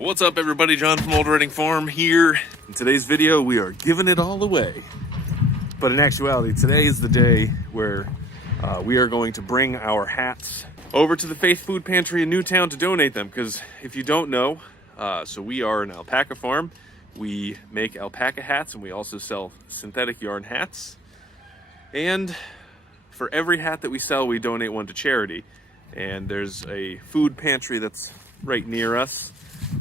What's up everybody, John from Old Reading Farm here. In today's video, we are giving it all away. But in actuality, today is the day where we are going to bring our hats over to the Faith Food Pantry in Newtown to donate them. Because if you don't know, so we are an alpaca farm. We make alpaca hats and we also sell synthetic yarn hats. And for every hat that we sell, we donate one to charity. And there's a food pantry that's right near us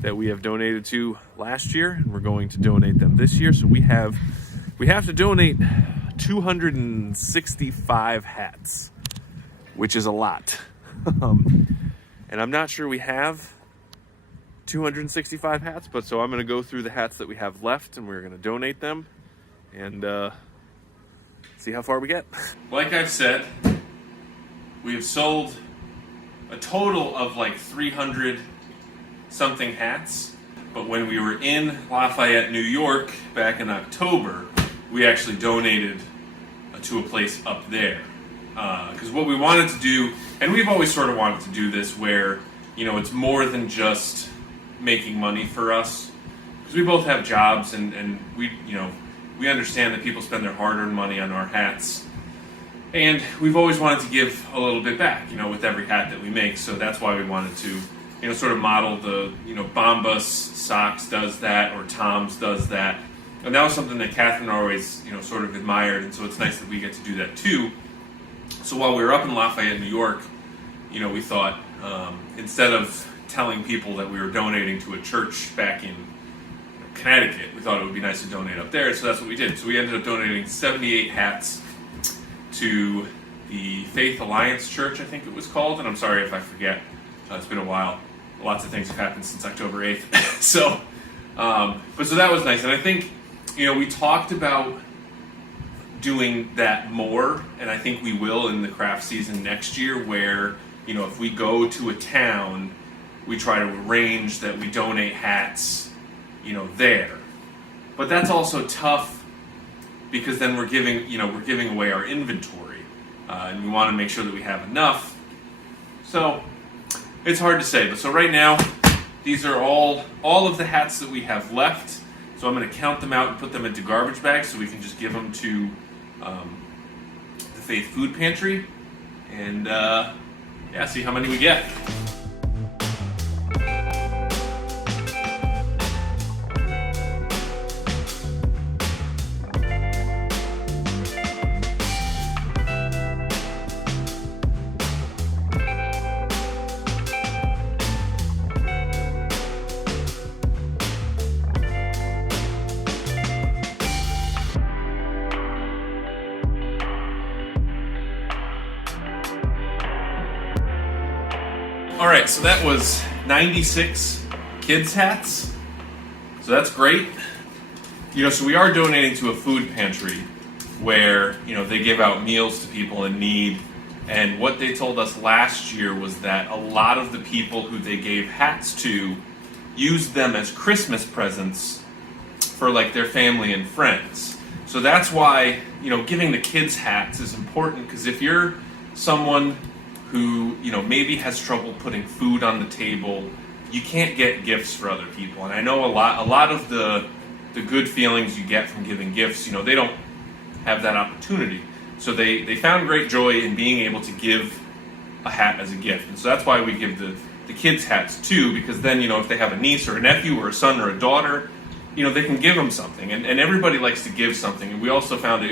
that we have donated to last year, and we're going to donate them this year. So we have to donate 265 hats, which is a lot. And I'm not sure we have 265 hats, but so I'm going to go through the hats that we have left, and we're going to donate them and see how far we get. Like I've said, we have sold a total of like 300 something hats, but when we were in Lafayette, New York back in October, we actually donated to a place up there. Because what we wanted to do, and we've always sort of wanted to do this where, you know, it's more than just making money for us. Because we both have jobs and we understand that people spend their hard-earned money on our hats. And we've always wanted to give a little bit back, you know, with every hat that we make. So that's why we wanted to, you know, sort of model the, you know, Bombas Socks does that, or Tom's does that. And that was something that Catherine always, you know, sort of admired. And so it's nice that we get to do that too. So while we were up in Lafayette, New York, you know, we thought instead of telling people that we were donating to a church back in Connecticut, we thought it would be nice to donate up there. So that's what we did. So we ended up donating 78 hats to the Faith Alliance Church, I think it was called. And I'm sorry if I forget. It's been a while. Lots of things have happened since October 8th. So that was nice. And I think, you know, we talked about doing that more, and I think we will in the craft season next year, where, you know, if we go to a town, we try to arrange that we donate hats, you know, there. But that's also tough because then we're giving away our inventory, and we want to make sure that we have enough. So it's hard to say, but so right now, these are all of the hats that we have left. So I'm going to count them out and put them into garbage bags so we can just give them to the Faith Food Pantry, and see how many we get. Alright, so that was 96 kids' hats. So that's great. You know, so we are donating to a food pantry where, you know, they give out meals to people in need. And what they told us last year was that a lot of the people who they gave hats to used them as Christmas presents for like their family and friends. So that's why, you know, giving the kids hats is important, because if you're someone who, you know, maybe has trouble putting food on the table, you can't get gifts for other people. And I know a lot of the good feelings you get from giving gifts, you know, they don't have that opportunity. So they found great joy in being able to give a hat as a gift. And so that's why we give the kids hats too, because then, you know, if they have a niece or a nephew or a son or a daughter, you know, they can give them something. And everybody likes to give something. And we also found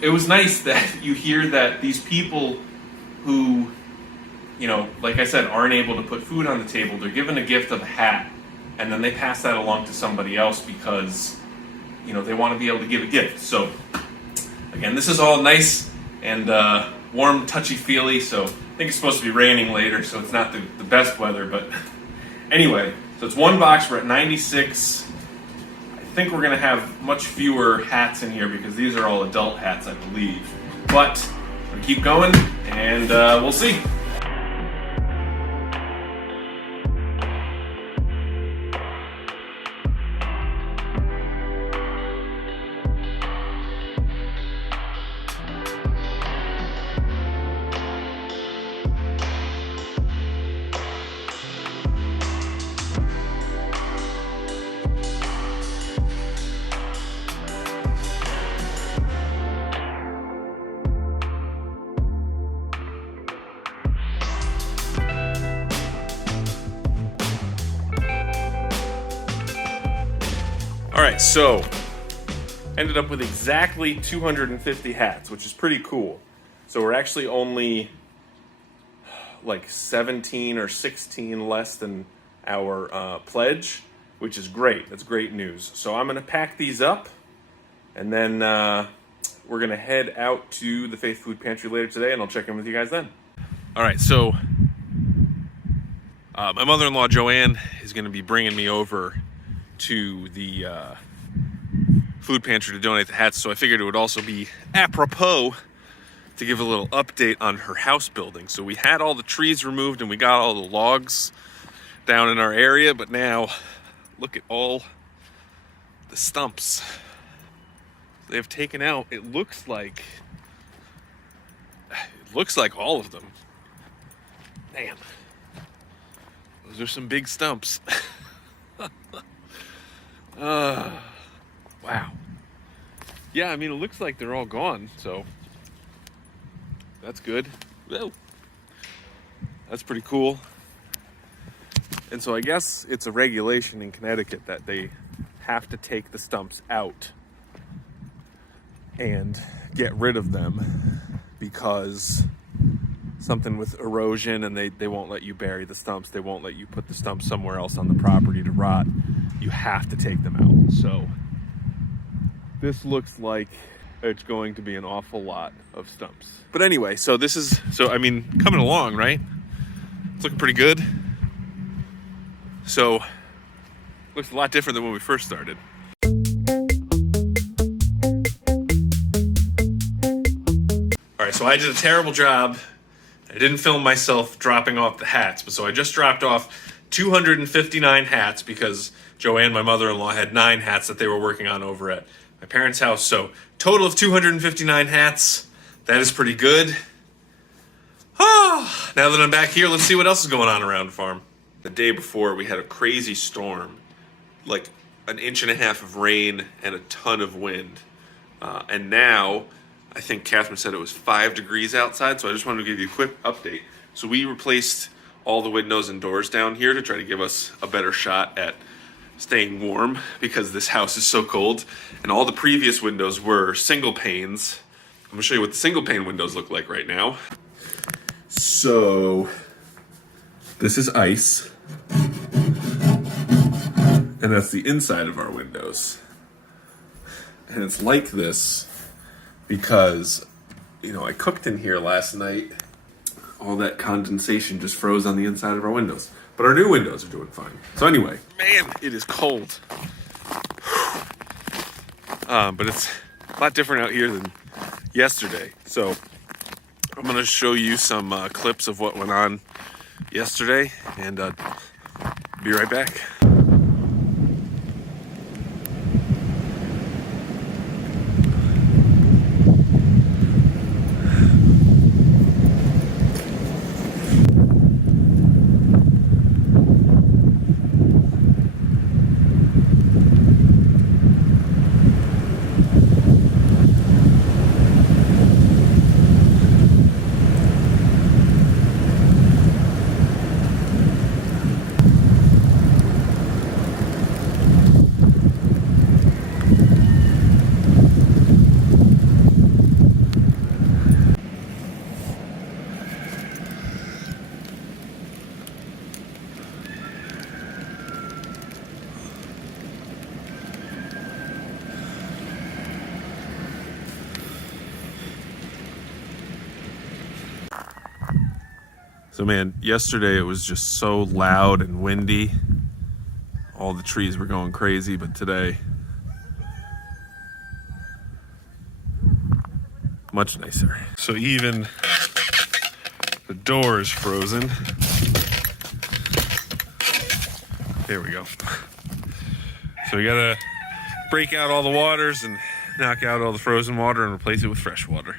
it was nice that you hear that these people who, you know, like I said, aren't able to put food on the table, they're given a gift of a hat, and then they pass that along to somebody else because, you know, they want to be able to give a gift. So, again, this is all nice and warm, touchy-feely, so I think it's supposed to be raining later, so it's not the best weather, but anyway, so it's one box, we're at 96. I think we're going to have much fewer hats in here because these are all adult hats, I believe. But I'm going to keep going, and we'll see. right, so ended up with exactly 250 hats, which is pretty cool. So we're actually only like 17 or 16 less than our pledge, which is great. That's great news. So I'm going to pack these up, and then we're going to head out to the Faith Food Pantry later today, and I'll check in with you guys then. All right, so my mother-in-law, Joanne, is going to be bringing me over to the food pantry to donate the hats, so I figured it would also be apropos to give a little update on her house building. So we had all the trees removed and we got all the logs down in our area, but now look at all the stumps they have taken out. It looks like all of them. Man, those are some big stumps. Wow. Yeah, I mean, it looks like they're all gone, so that's good. Whoa. That's pretty cool. And so I guess it's a regulation in Connecticut that they have to take the stumps out and get rid of them because something with erosion, and they won't let you bury the stumps. They won't let you put the stumps somewhere else on the property to rot. You have to take them out. So this looks like it's going to be an awful lot of stumps. But anyway, so I mean, coming along, right? It's looking pretty good. So, looks a lot different than when we first started. All right, so I did a terrible job. I didn't film myself dropping off the hats, but so I just dropped off 259 hats because Joanne, my mother-in-law, had 9 hats that they were working on over at my parents' house. So total of 259 hats. That is pretty good. Now that I'm back here, let's see what else is going on around the farm. The day before, we had a crazy storm, like an inch and a half of rain and a ton of wind. And now, I think Catherine said it was 5 degrees outside, so I just wanted to give you a quick update. So we replaced all the windows and doors down here to try to give us a better shot at staying warm because this house is so cold. And all the previous windows were single panes. I'm gonna show you what the single pane windows look like right now. So this is ice, and that's the inside of our windows. And it's like this because, you know, I cooked in here last night. All that condensation just froze on the inside of our windows. But our new windows are doing fine. So anyway, man, it is cold. But it's a lot different out here than yesterday. So I'm going to show you some clips of what went on yesterday, and be right back. So man, yesterday it was just so loud and windy. All the trees were going crazy, but today, much nicer. So even the door is frozen. Here we go. So we gotta break out all the waters and knock out all the frozen water and replace it with fresh water.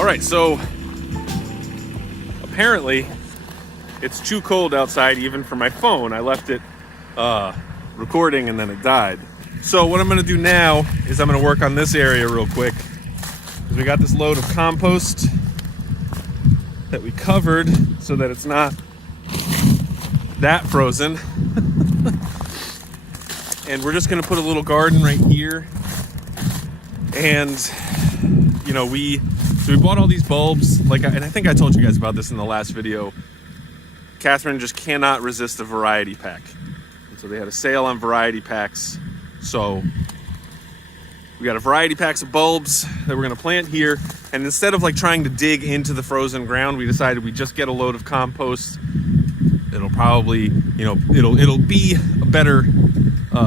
All right, so apparently it's too cold outside even for my phone. I left it recording and then it died. So what I'm gonna do now is I'm gonna work on this area real quick, because we got this load of compost that we covered so that it's not that frozen. And we're just gonna put a little garden right here. And you know, we bought all these bulbs, and I think I told you guys about this in the last video. Catherine just cannot resist a variety pack. And so they had a sale on variety packs. So we got a variety packs of bulbs that we're gonna plant here. And instead of like trying to dig into the frozen ground, we decided we just get a load of compost. It'll probably, you know, it'll be a better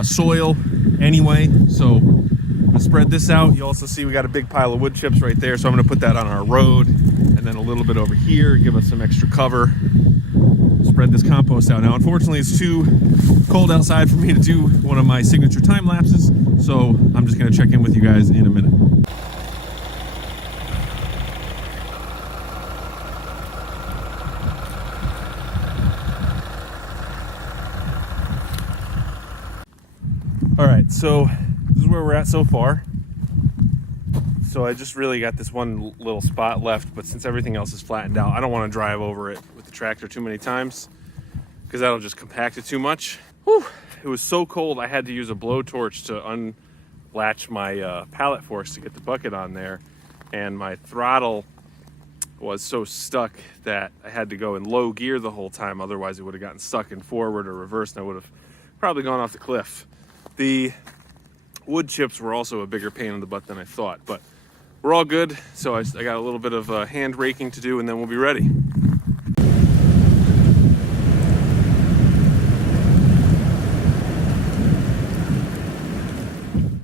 soil anyway. So I'm gonna spread this out. You also see we got a big pile of wood chips right there. So I'm gonna put that on our road, and then a little bit over here, give us some extra cover. Spread this compost out. Now, unfortunately, it's too cold outside for me to do one of my signature time lapses, so I'm just gonna check in with you guys in a minute. All right, so this is where we're at so far. So I just really got this one little spot left, but since everything else is flattened out, I don't want to drive over it with the tractor too many times, because that'll just compact it too much. Whew. It was so cold I had to use a blowtorch to unlatch my pallet forks to get the bucket on there, and my throttle was so stuck that I had to go in low gear the whole time. Otherwise it would have gotten stuck in forward or reverse, and I would have probably gone off the cliff. The wood chips were also a bigger pain in the butt than I thought, but we're all good. So I got a little bit of hand raking to do, and then we'll be ready.